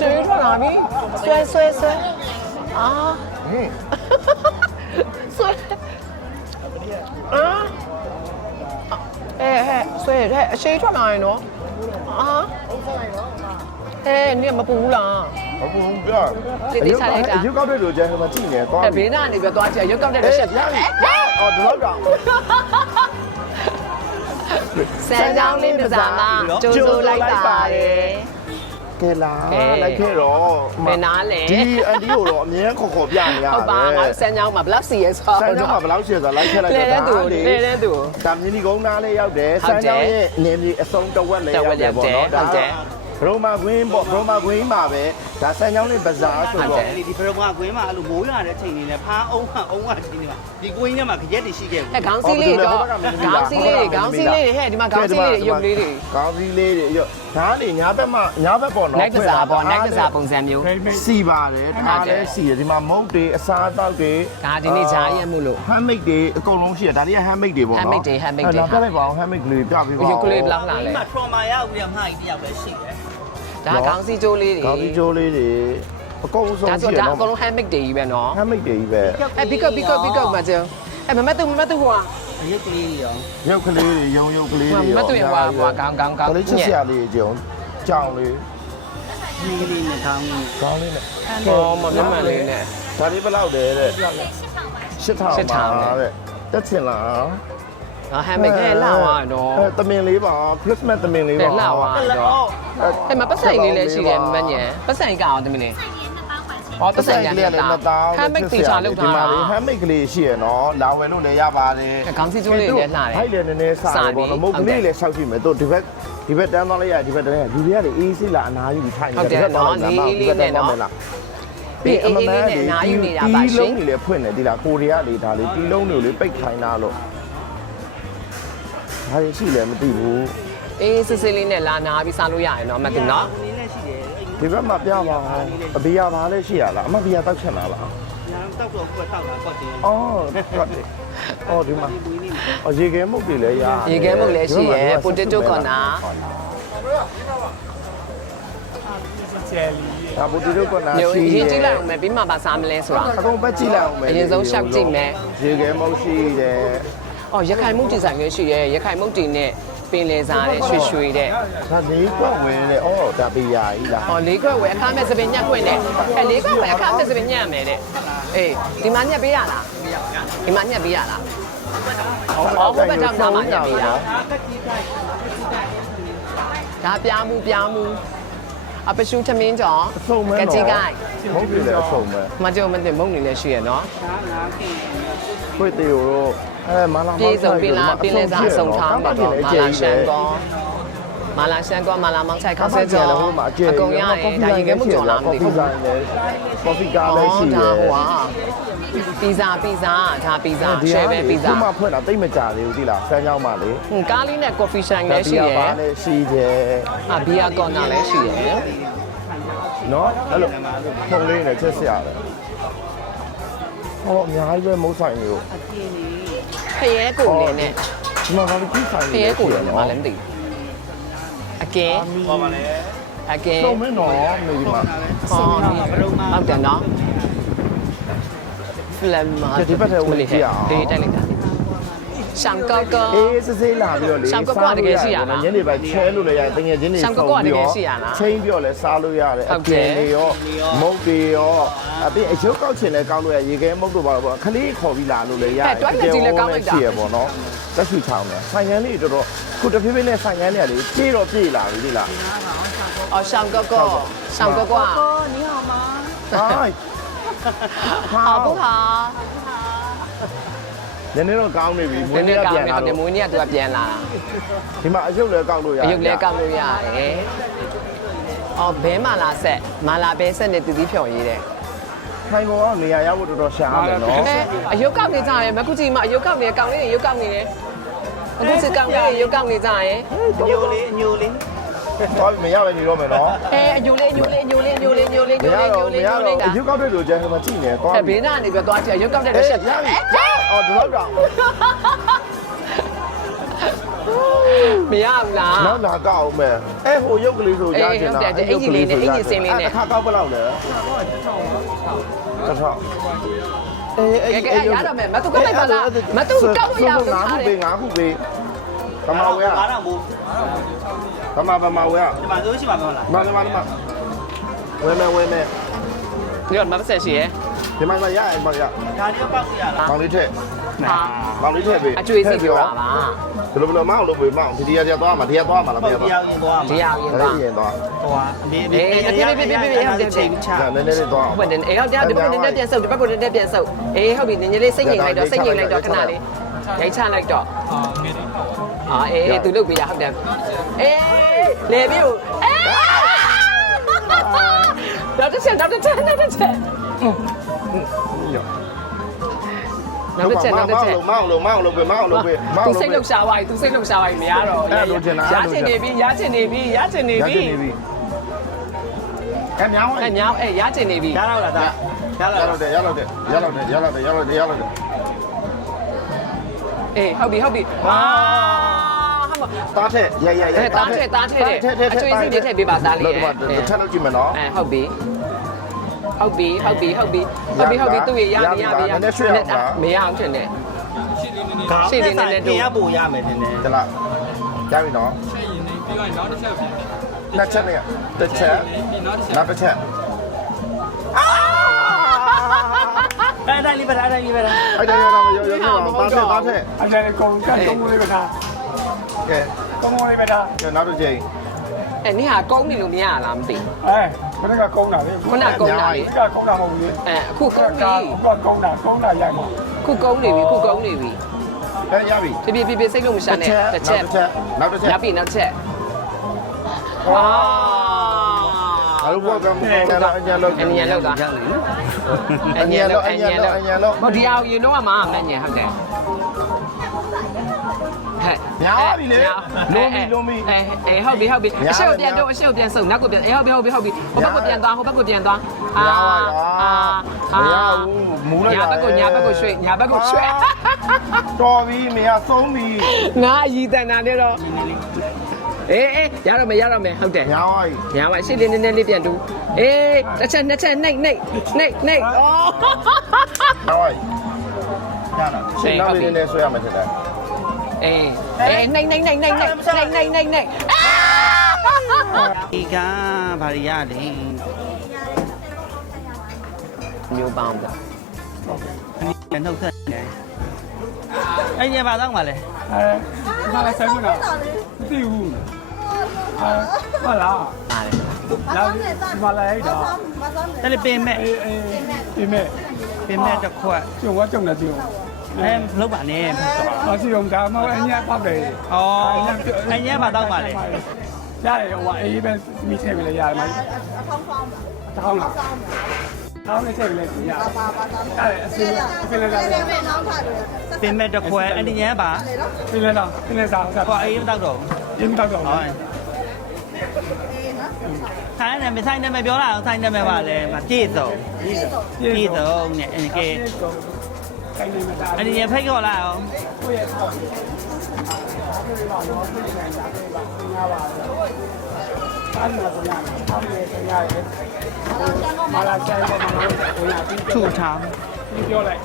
ကျွေးထွက်လာပြီဆွဲဆွဲဆွဲအာဟင်းဆွဲအာအဲဟဲ့ဆွဲတဲ့အရှိထွက်လာရင်တော့အာအဲနေမပူဘူးလားအပူပြတိတိချလိုက်တာရုပ်ကောက်တဲ့လူကျဲဟိုမှာကြည့်နေသွားအဲဘေးနားနေပြသွားကြည့်ရုပ်ကောက်တဲ့အေးရှက်ရပြီအော်ဒီလောက်တော့စမ်းကြောင်းလေးပဇာမကျိုးစိုးလိုက်ပါတယ် ကဲလာကဲ လိုက်ခဲ့တော့ဘယ်နားလဲဒီအန်ဒီကိုတော့အမြဲခေါ်ခေါ်ပြနေရတယ်ဟုတ်ပါငါစမ်းကြောင်းမှာဘလောက်စီရဲဆိုဆန်းကျောင်းမှာဘယ်လောက်ရှိရဆိုလိုက်ခဲ့လိုက်လဲတဲ့သူလဲတဲ့သူဒါမြင်းဒီကုန်းသားလေးရောက်တယ်ဟုဆတ်န်းတယ်ကျောင်းရဲ့နေမြေအစုံတစ်ဝက်လေးတစ်ဝရောက်က်တယ်ပေါ့နော်ဟုတ်တယ် ဘရိုမာကွင်းပေါ့ဘရိုမာကွင်းမှာပဲဒါဆန်းကျောင်းလေးဘဇာဆိုဟုတ်တတော့ယ်ဒီဘရောကကွင်းမှာအဲ့လိုမိုးရွာတဲ့အချိန်လေးနဲ့ဖားအောင်ဟာအောင်ဟာချိန်လေးမှာဒီကွင်းထဲမှာကြက်တွေရှိခဲ့ဘူးအဲခေါင်းစည်းလေးတော့ခေါင်းစည်းလေးတွေခေါင်းစည်းလေးတွေဟဲ့ဒီမှာခေါင်းစည်းလေးတွေရုပ်လေးတွေခေါင်းစည်းလေးတွေရုပ်ဒါကနေညာဘက်မှာညာဘက်ပေါ့နော်နိုင်ကစားပေါ့နိုင်ကစားပုံစံမျိုးစီပါတယ်ဒါလည်းစီတယ်ဒီမှာမုတ်တွေအစားအသောက်တွေဒါဒီနေ့ဂျားရက်မှုလို့ဟမ်မိတ်တွေအကုန်လုံးရှိတယ်ဒါတွေကဟမ်မိတ်တွေပေါ့နော် handmade တွေ handmade တွေအဲ့တော့ပြလိုက်ပါအောင်ဟမ်မိတ်ကလေးပြပေးပါဦးရုပ်ကလေးဘလောက်လာလဲဒီမှာ trauma ရောက်ပြီးတော့မှားကြီးတယောက်ပဲရှိတယ် ဒါခေါင်းစည်းကြိုးလေးတွေခေါင်းစည်းကြိုးလေးတွေအကုန်ဆုံးဒါရှိဆိုတယ်ဒါနော်အကုန်လုံး handmade တွေကြီးပဲနော်ဟမ်မိတ်တွေကြီးပဲအဲဘီကော့ဘီကော့ဘီကော့မှာကျအဲမမတ်တူမမတ်တူဟွာရုပ်ကလေးရောရုပ်ကလေးတွေရုံရုပ်ကလေးတွေမတ်တူဟွာဟွာကောင်းကောင်းကောင်းကလေးချစ်စရာလေးကြုံကြောင်လေးဒီကလေးနဲ့ကောင်းကြီးကောင်းလေးနဲ့ဟောမမမှန်လေးနဲ့ဒါလေးဘယ်လောက်လဲတဲ့ရှစ်ထောင်ရှစ်ထောင်ပါနဲ့တဲ့တက်ချင်လား ဟာ handmade ခဲလာဝါတော့အဲတမင်လေးပါ Christmas တမင်လေးတဲ့ပါလာဝါတော့အဲမပတ်ဆိုင်လေးလည်းရှိတယ်မညံပတ်ဆိုင်ကအောင်တမင်းလေးဟောပပတ်စံဆိုင်ကကလေးလည်းလည်းတာနှစ်တောင်း handmade feature လောက်ထားတာဒီမှာလေး handmade ကလေးရှိရနော်လာဝယ်လို့လည်းရပါတယ်ခေါင်းစည်းကြိုးလေးလည်းလှတယ်ဟိုက်လည်းနည်းနည်းစားတယ်ပေါ့နော်မုတ်ကလေးလည်းဆောက်ကြည့်မယ်တို့ဒီဘက်ဒီဘက်တန်းသွားလိုက်ရဒီဘက်တန်းရလူတွေကလည်းအေးစိလာအနာယူပြီးထိုင်နေဟုတ်တယ်နော်လေးလေးနဲ့နော်ဒီအမမန်းအေးအေးလေးနဲ့အနားယူနေတာပါရှင်တီးလုံးတွေလည်းဖွင့်တယ်ဒီလားကိုရီးယားလေးဒါလေးတီးလုံးတွေလေးပိတ်ခိုင်းတာလို့ ဒါရရှိလည်းမသိဘူးအေးစစ်စစ်လေးနဲ့လာနာပြီးစားလို့ရရင်တော့မတ်တူနော်ဒီနဲ့ရှိတယ်အဲ့ဒီဘက်မှာပြပါအောင်အဘီယာဘာလဲရှိရလားအမဘီယာတောက်ချင်လားလားညာတောက်တော့ကိုတောက်တာကွက်တင်အော်ဟုတ်တယ်အော်ဒီမှာဒီနေ့အော်ရေခဲမုတ်တွေလည်းရရေခဲမုတ်လည်းရှိရယ် potato corner ဒါပိုတီတိုကွန်နာမျိုးရှိရေးကြည့်လိုက်အောင်မယ်ပြီးမှပါစားမလဲဆိုတာအကုန်ပဲကြည့်လိုက်အောင်မယ်အရင်ဆုံးရှောက်ကြည့်မယ်ရေခဲမုတ်ရှိတယ် အော်ရခိုင်မုတ်တီဆိုင်မျိုးရှိရယ်ရခိုင်မုတ်တီနဲ့ပင်လေစားတဲ့ရွှေရွှေတဲ့ဒါလေးကွက်ဝင်လေအော်ဒါပေးရည်လားဟောလေးခွက်ဝယ်အခါမဲ့စပင်ညက်ခွင့်နဲ့အဲလေးခွက်ဝယ်အခါမဲ့စပင်ညက်ရမယ်တဲ့အေးဒီမှာညက်ပေးရလားဒီမှာညက်ပေးရလားအော်ဟိုဘက်တောင်မှာညက်ပေးရဒါပြားမှုပြားမှု အပရှူသမင်းကြောင့်အဆုံးမဲကကြီးကိုင်းမုတ်တွေလည်းအဆုံးမဲမကြောက်မသိမုံနေလည်းရှိရနော်ခွေတေတို့အဲမလာပြေဆုံးပြလာပြလဲစားအဆုံးထားတယ်ပေါ့မာလာရှန်ကောမာလာရှန်ကောမာလာမောင်ချိုက်ခေါက်ဆဲကြော်အကုန်ရတယ်ဒါရေခဲမှုကြော်လားမသိဘူးကော်ဖီကားလည်းရှိတယ်ဒါဟိုဟာ ပီဇာပီဇာဒါပီဇာရှယ်ပဲပီဇာခုမှဖွင့်တာတိတ်မကြသေးဘူးဒီလားဆန်းချောင်းမှလေဟွန်းကားလေးနဲ့ကော်ဖီဆိုင်လည်းရှိရယ်ဘာလည်းရှိတယ်အာဘီယာကော်နာလည်းရှိရယ်နော်အဲ့လိုပုံလေးနဲ့ချက်စရတယ်ဟောအများကြီးပဲမုတ်ဆိုင်မျိုးဖရဲကိုလည်းနဲ့ဒီမှာဘာလို့ကြီးဆိုင်ဖရဲကိုလည်းမလည်းမသိဘူးအကဲဟောပါလေအကဲဆုံးမင်းတော့မေဒီမှာဟောဒီဟုတ်တယ်နော် ဖလမ်မာဒီတိုက်လိုက်တာရှမ်ကောကော အေးစစ်စစ်လာပြီးတော့လေ ရှောင်းကွက်ကွက်တကယ်ရှိရလား ညနေပိုင်းချဲလို့လည်းရတယ်တငယ်ချင်းတွေ ရှောင်းကွက်ကွက်တကယ်ရှိရလား ချင်းပြောလဲစားလို့ရတယ် ဟု အ တ် က တယ် င်တွေရောမုတ်တွေရောအပြင်အရုပ်ကောက်ချင်လဲကောက်လို့ရရေခဲမုတ်တို့ပါတော့ပေါ့ခလေးခေါ်ပြီးလာလို့လည်းရ ဟဲ့တွိုင်းလက်ကြီးလည်းကောက်လိုက်တာ ရှိရပေါ့နော်တက်ရှိချောင်းတယ်ဆိုင်ရန်လေးတော်တော်ခုတဖြည်းဖြည်းနဲ့ဆိုင်ရန်လေးကလေပြေးတော့ပြေးလာပြီလေလား အော်ရှောင်းကောကောရှောင်းကောကော 哦，你好吗？ ဟိုင်း 好不好 နည်းနည်းတော့ကောင်းနေပြီ နည်းနည်းကောင်းနေ လာ ဟုတ်တယ်မွေးနေ့ကသူကပြန်လာ ဒီမှာအရုပ်လည်းကောက်လို့ရ အယုတ်လည်းကောက်လို့ရတယ်အော်ဘဲမာလာဆက်မာလာဘဲဆက်နဲ့တူတီးဖြော်ရေးတယ် ထိုင်ပေါ်ကနေရာရဖို့တော်တော်ရှားမယ်နော် အဲအယုတ်ကောက်နေကြရယ်မကူကြီးမအယုတ်ကောက်နေကောင်းလေးတွေယုတ်ကောက်နေတယ်အခုစကောင်းလေးတွေယုတ်ကောက်နေကြရယ် ညိုလေးညိုလေး တော့မရပဲနေတော့မယ်နော်အဲအညိုလေးညိုလေးညိုလေးညိုလေးညိုလေးမညိုရလေးညိုတော့မလေးရညိုတော့လေးတာရုပ်ကောက်တဲ့လူကျဲဟိုမှာကြည့်နေသွားအဲဘေးနားနေပြသွားကြည့်ရုတ်ကောက်တဲ့ရှက်ရပြီအော်ဒီလောက်တော့မရဘူးလားနောက်လာကောက်အောင်မယ်အဲ့ဟိုရုပ်ကလေးဆိုရချင်တာအေးဟုတ်တယ်အင်ကြီးလေးနဲ့အင်ကြီးစင်လေးနဲ့အခါကောက်ဘယ်လောက်လဲတစ်ထောင်အေးကဲကဲရတော့မယ်မတူကလိုက်ပါလားမတူကောက်လို့ရအောင်ငါထားခုတယ်ပေးငါခုပေး ဗမာဝဲဘာတော့ဘူးဗမာဗမာဝဲဒီမှာတို့ရှိမှာမဟုတ်လားမမမမဝဲမဲဝဲမဲဒီတော့မပတ်ဆက်ရှိရယ်ဒီမှာမရရင်မရဒါလေးပောက်ရလားမောင်လေးထက်ဟာမောင်လေးထက်ပေးအကျွေးစီပြောတာပါဘယ်လိုဘယ်လိုမောင်လို့ပေးမောင်ဒီဒီရရသွားမှာဒီရသွားမှာလားပောပြက်ရရသွားရင်တော့ဒီရရင်အဲ့ပါဒီရင်သွားဟိုဟာအမေအမေအေးပြပြပြပြပြပြဟုတ်တယ်ချိန်ချဒါနည်းနည်းလေးသွားဟုတ်တယ်အေးဟုတ်တယ်ဒီဘက်ကနေပြန်ဆုပ်ဒီဘက်ကနေပြန်ဆုပ်အေးဟုတ်ပြီနင်ကြီးလေးစိတ်ငြိမ်လိုက်တော့စိတ်ငြိမ်လိုက်တော့ခဏလေးရိုက်ချလိုက်တော့အာ အေးသူလုပ်ပြရဟုတ်တယ်အေးလေပြီကိုအေးတော့တစ်ချက်တော့တစ်ချက်တော့တစ်ချက်နောက်တစ်ချက်နောက်တစ်ချက်မောင်လို့မောင်လို့ပေးမောင်လို့ပေးမောင်သူလို့စိတ်လှုပ်ရှားသွားပြီသူစိတ်လှုပ်ရှားသွားပြီမရတော့ရချင်နေပြီရချင်နေပြီရချင်နေရပြီနေပြီအဲ့မြောင်းအဲ့ညောင်းအဲ့ရချင်နေပြီရတော့လားဒါရရတော့လို့တယ်ရလို့တယ်ရလို့တယ်ရလို့တယ်ရလို့တယ်ရလို့တယ်အေးဟုတ်ပြီဟုတ်ပြီဟာ ဟာမတားထက်ရရရအဲတားထည့်တားထည့်တယ်အကျွေးစီတွေထည့်ပေးပါသားလေးလို့ရဲ့ဒီမှာတစ်ချက်လောက်ကြည့်မယ်နော်အဲဟုတ်ပြီဟုတ်ပြီဟုတ်ပြီဟုတ်ပြီဟုတ်ပြီဟုတ်ပြီသူ့ရရပြီရပြီရမရအောင်ထင်တယ်ရှေ့နေနဲ့ပြင်ရဖို့ရမယ်နည်းနည်းတလားရပြီနော်နှစ်ချက်နဲ့တစ်ချက်နောက်တစ်ချက်အဲ့ဒါလေးပဲအဲ့ဒါလေးပဲအဲ့ဒါရတော့ရောရောရောတားထက်တားထက်အဲ့ဒါကောင်ကတ်သုံးလေးပဲထား ကဲကောင်းကောင်းလေးပဲဒါကျွန်တော်နောက်တစ်ချိန်အဲ့နင်ဟာကုန်းပြီလို့မရလားမသိဘူးအဲခဏကကောင်းတာလေခုနကကုန်းတာလေခဏကကောင်းတာမဟုတ်ဘူးလေအဲအခုကုန်းပြီခုကကောင်းတာကောင်းတာရိုက်မှာခုကုန်းနေပြီခုကုန်းနေပြီအဲရပြီတပြေပြေပြေစိတ်လို့မရှာနဲ့တစ်ချက်နောက်တစ်ချက်နောက်တစ်ချက်ရပြီနောက်တစ်ချက်အာအလုပ်ဘောကံကျလာအညာလောက်အညာလောက်တာအညာလောက်အညာလောက်အညာလောက်မဒီအောင်ရင်တော့မှမအညာဟုတ်တယ် ဟဲ့အဲအဲဟုတ်ပြီဟုတ်ပြီအရှိကိုပြန်တော့အရှိကိုပြန်စုံနောက်ကိုပြန်အဲဟုတ်ပြီဟုတ်ပြီဟုတ်ပြီဟိုဘက်ကိုပြန်သွားဟိုဘက်ကိုပြန်သွားမရပါဘူးမရဘူးမူးလိုက်ညာဘက်ကိုညာဘက်ကိုရွှေ့ညာဘက်ကိုရွှေ့တော်ပြီမရဆုံးပြီငါအည်တန်တာနဲ့တော့အေးအေးရတော့မယ်ရတော့မယ်ဟုတ်တယ်ညာဝိုင်းညာပါရှေ့လေးနည်းနည်းလေးပြန်တူအေးတစ်ချက်နှစ်ချက်နှိပ်နှိပ်နှိပ်နှိပ်ဩညာဝိုင်းရတာရှင်းနောက်လေးနဲ့ဆွဲရမယ်ထင်တယ် အေးအေးနှိပ်နှိပ်နှိပ်နှိပ်နှိပ်နှိပ်နှိပ်နှိပ်နှိပ်အာဒီကဘာရလဲမျိုးပေါင်းပေါ့အနှုတ်ဆက်နေအဲ့ညဘာတော့မှလဲအဲဒါလည်းဆိုင်ဘူးလားမသိဘူးအဲဟုတ်လားပါတယ်လာမလာရတော့တယ်လီပင်မဲ့အေးအေးဒီမဲ့ပင်မဲ့တစ်ခွက်ကျုံဝကျုံနေကျုံ အဲလောက်ပါနဲ့အစီုံဒါမှအညာပေါက်တယ်ဩအဲ့ညဘာတော့မှလဲရတယ်ဟိုအေးပဲမိထဲပဲလေရတယ်မထောင်းလားထောင်းနေထဲပဲလေရတယ်ရတယ်အစီအဖေလည်းရတယ်ပင်မဲ့တစ်ခွက်အဲ့ဒီညဘာပြင်လဲတော့ပြင်လဲစားစားဟောအေးမတော့တော့ရင်းတော့တော့ဟောဆိုင်နေမဆိုင်နေမပြောလာအောင်ဆိုင်နေမပါလဲမပြည့်စုံပြည့်စုံနဲ့အဲ့ကဲခိုင်းနေမှာဒါအဲ့ဒီ อันนี้เนี่ยไผ่ก่อล่ะอ๋อถูกถาม ပြောလိုက်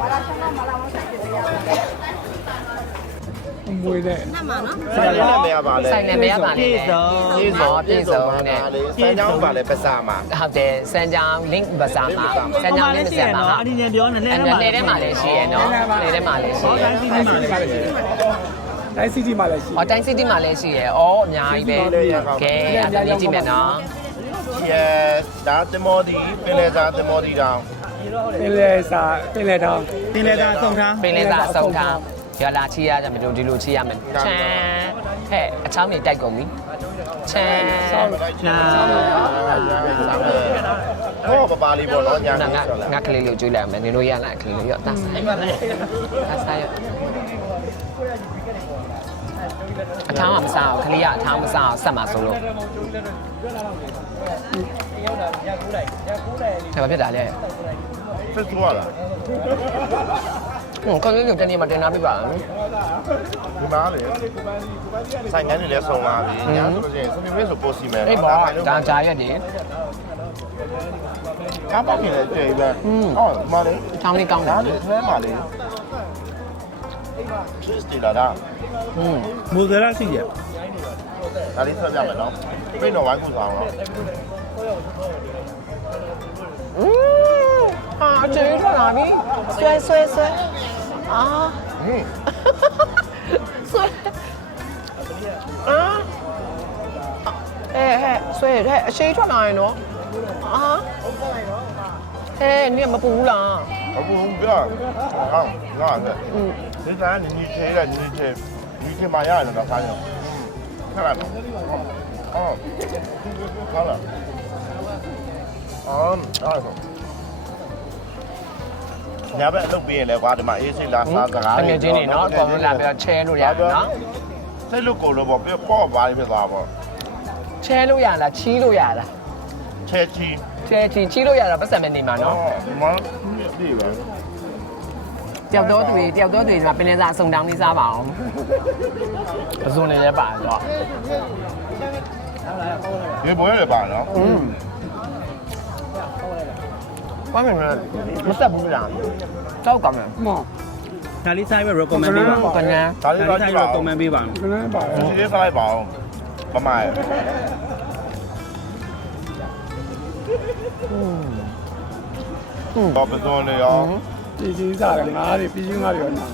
ဘာသာစံတော့မလာမဆိုင်ကြရ မှာဟိုလာပြီးထူထောင်ပြောလိုက်မွေးတဲ့ဆိုင်ရမယ်ရပါလေဆိုင်နေမရပါပြနဲ့ည့်စုံပြည့်စုံပြည့်စုံနဲ့ဆိုင်ကြောင်းပါလေပစာမှာဟုတ်တယ်စံကြောင် link ဘာသာမှာစံကြောင် link ဘာသာမှာအဲ့ဒီညပြောနေလဲအဲ့လေထဲမှာလည်းရှိရနော်လေထဲမှာလည်းရှိဟောရတိုင်းစီနေမှာလည်းရှိတယ်တိုင်းစီတီမှာလည်းရှိ။အော်တိုင်းစီတီမှာလည်းရှိရယ်။အော်အများကြီးပဲ။ကဲအဲ့ဒါလေးကြည့်မယ်နော်ကျဲဒါတမောဒီပင်လေသာတမောဒီတောင်ပင်လေစာပင်လေတောင်တင်လေသာဆုံးထား။ပင်လေးစားအဆုံးထား။ ရလာချီရကြမယ်လို့ဒီလိုချီရမယ်။ချမ်းဟဲ့အချောင်းတွေတိုက်ကုန်ပြီ။ချမ်းဟောပပါလေးပေါ့နော်ညာငါငါငါကလေးလေးကျွေးလိုက်မယ်။နေလို့ရလာကလေးလေးရော့တတ်ဆိုင်။တတ်ဆိုင်ရောအထောင်းကမစားအောင်ခလေးကအထောင်းမစားအောင်ဆက်မှာဆိုလို့။ဒါဘာဖြစ်တာလဲဖစ်သွားလား ဟွန်းခလေးကိုတနေ့မှတင်ထားပြပါလား ဒီမှာလေဆိုင်ငန်းတွေလည်းဆုံးပါပြီညာဆိုလို့ရှိရင်စပင်းမင်းဆိုပိုစီမယ် အေးပါဒါကြာရက်တယ် ကားပေါက်နေတယ်တွေ့ပဲ อืม ဟုတ်ဒီမှာလေ ချောင်းလေးကောင်းတ ဒါ ယ် လေထဲမှာလေ cheese တီလာတာ อืม မိုဇာလာရှိတယ် ဒါလေးဆက်ပြမယ်နော်ပြိတော့ဝိုင်းခုဆောင်တော့ อืมဟာအ ကျေထွက်လာပြီဆွဲဆွဲဆွဲအာဟင်းဆွဲအာအဲဟဲ့ဆွဲတဲ့အရှိထွက်လာရင်တော့အာအဲနင်မပူဘူးလားအခုပြဟုတ်ငါဆက်อืมဒီစားနေနေသေးတယ်နေနေသေးဒီချိန်မှာရတယ်တော့စားရအောင်ခဏနော်အော်ဟုတ်လားအော်အဲ့ဒါ ညဘက်အလုပ်ပြီးရင်လည်းကွာဒီမှာအေးစိတ်လာစားစကားငယ်ချင်းနေနော်ပေါ်လာပြီးတော့ချဲလို့ရတယ်နော်စိတ်လို့ကိုလို့ပေါ့ပြပေါ့ပါလိဖြစ်သွားပေါ့ချဲလို့ရလားချီးလို့ရလားချဲချီချဲချီချီးလို့ရတာပတ်စံမဲ့နေမှာနော်ဒီမှာဒီပဲတယောက်တော့တွေတယောက်တော့တွေဒီမှာပင်လေးစားအစုံတောင်းလေးစားပါအောင်ပစုံနေလည်းပါတော့ဒီဘွဲလည်းပါနော်อืม ဘာမှမဆက်ဘူးလားတောက်ကမယ်မောဒါလေးစားပြီး recommend ပေးပါကညာဒါဒါလေးလေးတော့စားကြပြီးည့်ပါဦး recommend ပေးပါခဏပါဒီလေးစားလိုက်ပါအောင်ပမားရอืมတော့ပစုံလေးရောဒီစီစားတယ်ငါးတွေပြီးချင်းငါးတွေရောနာ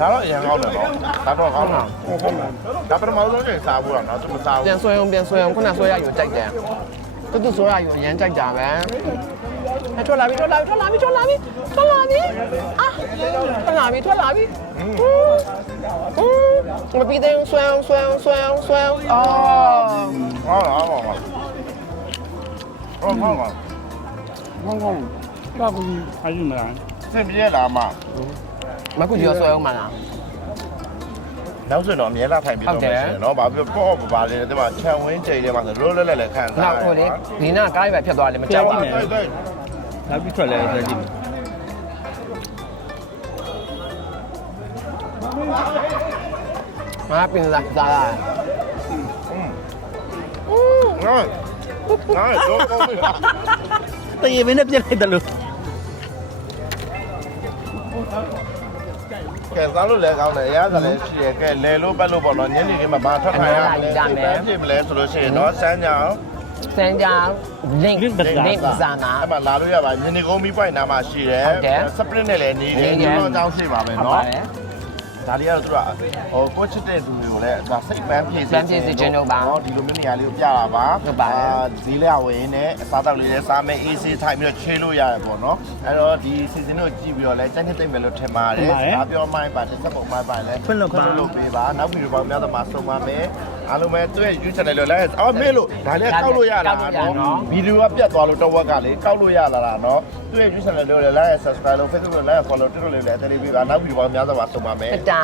ဒါတော့အရင်ကောင်းတယ်နော်ဒါတော့ကောင်းတာဟုတ်ပါလားဒါပထမဆုံးချိန်စားဖို့တော့နော်သူမစားပြန်ဘူးဆွဲအောင်ပြန်ဆွဲအောင်ခုနဆွဲရယူကြိုက်တယ်တူတူဆွဲရယူအရန်ကြိုက်တာပဲအဲ ထွက်လာပြီထွက်လာပြီထွက်လာပြီထွက်လာပြီထွက်လာပြီအာထွက်လာပြီထွက်လာပြီอืมမပြီးသေးဘူးဆွဲအောင်ဆွဲအောင်ဆွဲအောင်ဆွဲအောင်အော်ဟုတ်လားဟုတ်ပါဟုတ်ဟုတ်ပါကောင်းကောင်းဘာကူအားယူမလားစင်ပြေလာမှမကူကြီးဆွဲအောင်မလားနောက်ဆိုတော့အမြဲလာထိုင်ပြီးတော့မယ်ရှင်နော်ဘာဖြစ်ပေါ့ပါလေဒီမှာခြံဝင်းချိန်ထဲမှာဆိုလို့လဲလဲလဲခံစားနောက်ဟိုလေဒီနာကားရပဲဖြတ်သွားတယ်မကြောက်ပါဘူး That'd be probably a good Happy là là. Rồi. Rồi, go go. Tay mình nấp trên này được. Cái sao lúc lấy gạo này á, giờ lấy cái lấy lúa bao lúa bỏ nó nhớ như cái mà ba thoát hai á, lấy cái lấy rồi nó sẽ nhỏ. လည်းရှိရကဲလဲလို့ပတ်လို့ပေါ့နော်ညနေခင်းမှာဘာထွက်ခိုင်းရလဲဖြစ်မလဲဆိုလို့ရှိရင်တော့စမ်းကြအောင်စမ်းကြ link link ဇာနာ အဲ့မှာလာလို့ရပါညနေကုန်းပြီးပွိုင်နာမှာရှိတယ်ဟုတ်တယ်စပရစ်နဲ့လည်းနေတယ်နေတယ် ကျွန်တော်အကြောင်းရှိပါမယ်ဟုတ်နော်ပါတယ် ဒါလေးကတော့သူကဟိုကိုချစ်တဲ့သူတွေကိုလည်းဒါစိတ်ပန်းဖြည့်ပန်းဖြည့်စေချင်လို့ပါနော်ဒီလိုမျိုးနေရာလေးကိုပြတာပါဟုတ်ပါတယ် အာဈေးလေးဝင်နဲ့အစားတောက်လေးလည်းစားမယ်အေးဆေးထိုင်ပြီးတော့ချေးလို့ရတယ်ပေါ့နော်အဲ့တော့ဒီ season ကိုကြည့်ပြီးတော့လည်းစမ်းနှစ်သိမ့်မယ်လို့ထင်ပါတယ်ဒါပြောမှန်းပါတစ်ဆက်ပုံမှန်းပါလဲလုပ်ပေးပါနောက်ဗီဒီယိုပေါင်းများသမှာဆုံးပါမယ် အားလုံးပဲသူ့ရဲ့ YouTube channel လို့လည်းအော်မေးလို့ဒါလည်းကောက်လို့ရတာနော်ဗီဒီယိုကပြတ်သွားလို့တော့ဝက်ကလေကောက်လို့ရလာတာနော်သူ့ရဲ့ YouTube channel လို့လည်း like subscribe လုပ် Facebook လို့ like follow တူတူလေးလည်းအသေးလေးပေးပါနောက်ဗီဒီယိုပေါင်းများသမှာဆုံးပါမယ်တာ